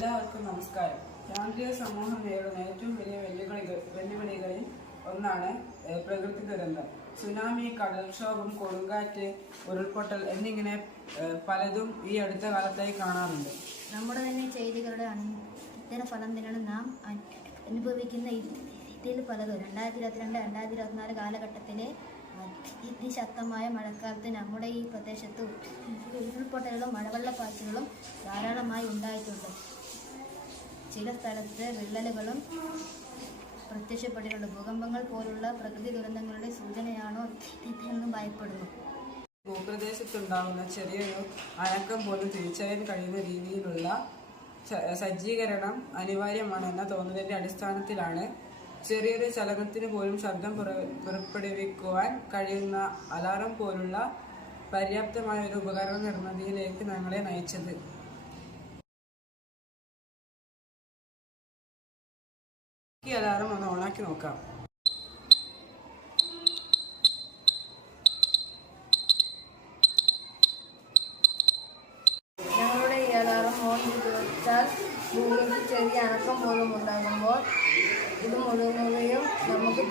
എല്ലാവർക്കും നമസ്കാരം. ശാസ്ത്രീയ സമൂഹം നേരിടുന്ന ഏറ്റവും വലിയ വെല്ലുവിളികളിൽ ഒന്നാണ് പ്രകൃതി ദുരന്തം. സുനാമി, കടൽക്ഷോഭം, കൊടുങ്കാറ്റ്, ഉരുൾപൊട്ടൽ എന്നിങ്ങനെ പലതും ഈ അടുത്ത കാലത്തായി കാണാറുണ്ട്. നമ്മുടെ തന്നെ ചെയ്തികളുടെ അനന്തരഫലം തന്നെയാണ് നാം അനുഭവിക്കുന്ന ഇതിൽ പലതും. 2022-2024 കാലഘട്ടത്തിലെ അതിശക്തമായ മഴക്കാലത്ത് നമ്മുടെ ഈ പ്രദേശത്ത് ഉരുൾപൊട്ടലുകളും മഴവെള്ളപ്പാച്ചിലുകളും ധാരാളമായി ഉണ്ടായിട്ടുണ്ട്. ചില സ്ഥലത്ത് വിള്ളലുകളും പ്രത്യക്ഷപ്പെട്ടിട്ടുണ്ട്. ഭൂകമ്പങ്ങൾ പോലുള്ള പ്രകൃതി ദുരന്തങ്ങളുടെ സൂചനയാണോ ഇതെന്ന് ഭയപ്പെടുന്നു. ഭൂപ്രദേശത്തുണ്ടാകുന്ന ചെറിയൊരു അനക്കം പോലും തിരിച്ചറിയാൻ കഴിയുന്ന രീതിയിലുള്ള സജ്ജീകരണം അനിവാര്യമാണെന്ന തോന്നലിന്റെ അടിസ്ഥാനത്തിലാണ് ചെറിയൊരു ചലനത്തിന് പോലും ശബ്ദം പുറപ്പെടുവിക്കുവാൻ കഴിയുന്ന അലാറം പോലുള്ള പര്യാപ്തമായ ഒരു ഉപകരണ നിർമ്മിതിയിലേക്ക് ഞങ്ങളെ നയിച്ചത്. ഈ അലാറം ഒന്ന് ഓണാക്കി നോക്കാം. ഞങ്ങളുടെ ഈ അലാറം ഓൺ ചെയ്ത് വെച്ചാൽ ഭൂമിക്ക് ചെറിയ അനക്കം പോലും ഉണ്ടാകുമ്പോൾ ഇത് മുഴുകുകയും നമുക്ക്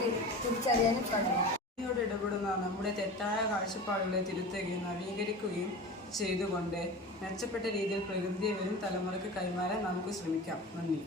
തിരിച്ചറിയാനും കഴിയും. ഭൂമിയോട് ഇടപെടുന്ന നമ്മുടെ തെറ്റായ കാഴ്ചപ്പാടുകളെ തിരുത്തുകയും നവീകരിക്കുകയും ചെയ്തുകൊണ്ട് മെച്ചപ്പെട്ട രീതിയിൽ പ്രകൃതിയെ വരും തലമുറയ്ക്ക് കൈമാറാൻ നമുക്ക് ശ്രമിക്കാം. നന്ദി.